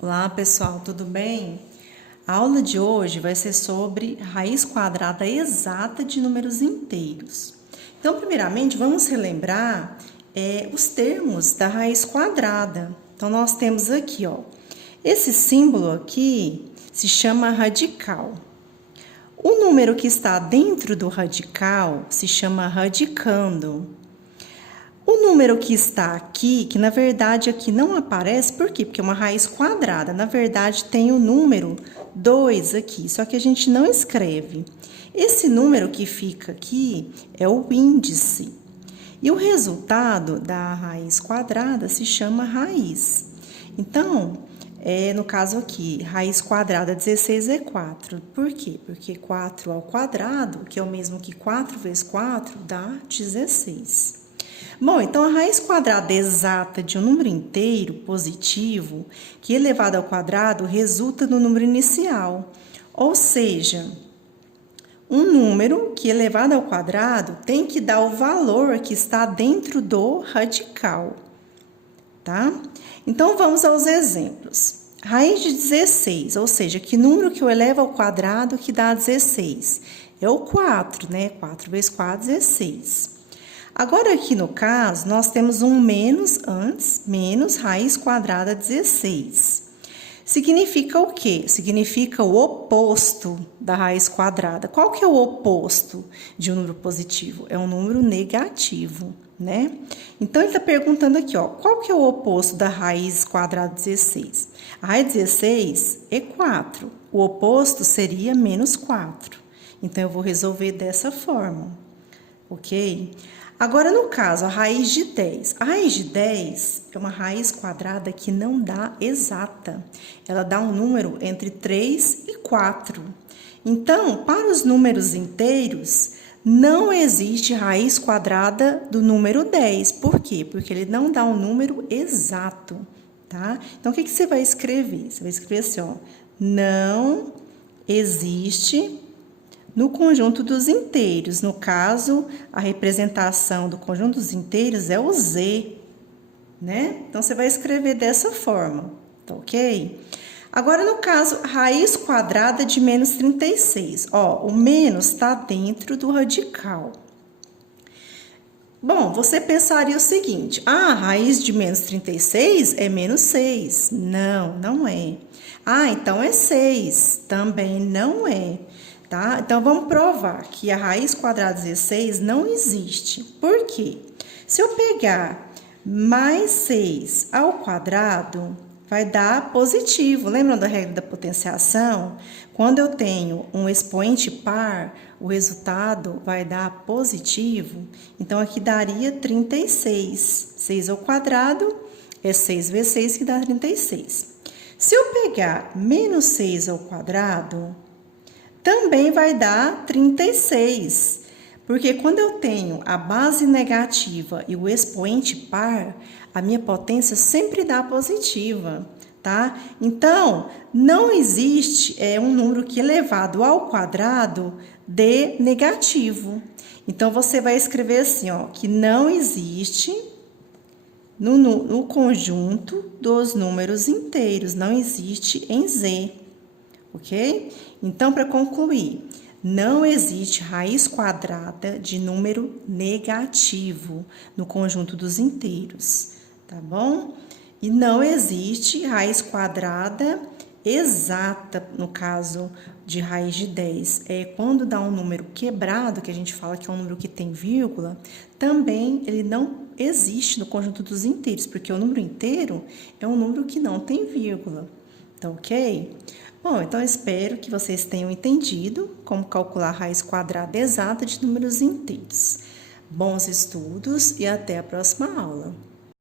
Olá pessoal, tudo bem? A aula de hoje vai ser sobre raiz quadrada exata de números inteiros. Então, primeiramente, vamos relembrar os termos da raiz quadrada. Então, nós temos aqui, ó, esse símbolo aqui se chama radical. O número que está dentro do radical se chama radicando. O número que está aqui, que na verdade aqui não aparece, por quê? Porque é uma raiz quadrada. Na verdade, tem o número 2 aqui, só que a gente não escreve. Esse número que fica aqui é o índice. E o resultado da raiz quadrada se chama raiz. Então, no caso aqui, raiz quadrada 16 é 4. Por quê? Porque 4 ao quadrado, que é o mesmo que 4 vezes 4, dá 16. Bom, então a raiz quadrada exata de um número inteiro positivo, que elevado ao quadrado resulta no número inicial. Ou seja, um número que elevado ao quadrado tem que dar o valor que está dentro do radical, tá? Então, vamos aos exemplos. Raiz de 16, ou seja, que número que eu elevo ao quadrado que dá 16? É o 4, né? 4 vezes 4, 16. Agora, aqui no caso, nós temos um menos antes, menos raiz quadrada 16. Significa o quê? Significa o oposto da raiz quadrada. Qual que é o oposto de um número positivo? É um número negativo, né? Então, ele está perguntando aqui, ó, qual que é o oposto da raiz quadrada 16? A raiz 16 é 4. O oposto seria menos 4. Então, eu vou resolver dessa forma, ok? Agora, no caso, a raiz de 10. A raiz de 10 é uma raiz quadrada que não dá exata. Ela dá um número entre 3 e 4. Então, para os números inteiros, não existe raiz quadrada do número 10. Por quê? Porque ele não dá um número exato, tá? Então, o que você vai escrever? Você vai escrever assim, ó, não existe no conjunto dos inteiros. No caso, a representação do conjunto dos inteiros é o Z, né? Então, você vai escrever dessa forma, tá ok? Agora, no caso, raiz quadrada de menos 36. Ó, o menos está dentro do radical. Bom, você pensaria o seguinte, a raiz de menos 36 é menos 6. Não, não é. Então é 6. Também não é. Tá? Então, vamos provar que a raiz quadrada 16 não existe. Por quê? Se eu pegar mais 6 ao quadrado, vai dar positivo. Lembram da regra da potenciação? Quando eu tenho um expoente par, o resultado vai dar positivo. Então, aqui daria 36. 6 ao quadrado é 6 vezes 6, que dá 36. Se eu pegar menos 6 ao quadrado, também vai dar 36, porque quando eu tenho a base negativa e o expoente par, a minha potência sempre dá positiva, tá? Então, não existe um número que elevado ao quadrado dê negativo. Então, você vai escrever assim, ó, que não existe no conjunto dos números inteiros, não existe em Z. Ok? Então, para concluir, não existe raiz quadrada de número negativo no conjunto dos inteiros, tá bom? E não existe raiz quadrada exata no caso de raiz de 10. Quando dá um número quebrado, que a gente fala que é um número que tem vírgula, também ele não existe no conjunto dos inteiros, porque o número inteiro é um número que não tem vírgula, tá ok? Bom, então, espero que vocês tenham entendido como calcular a raiz quadrada exata de números inteiros. Bons estudos e até a próxima aula!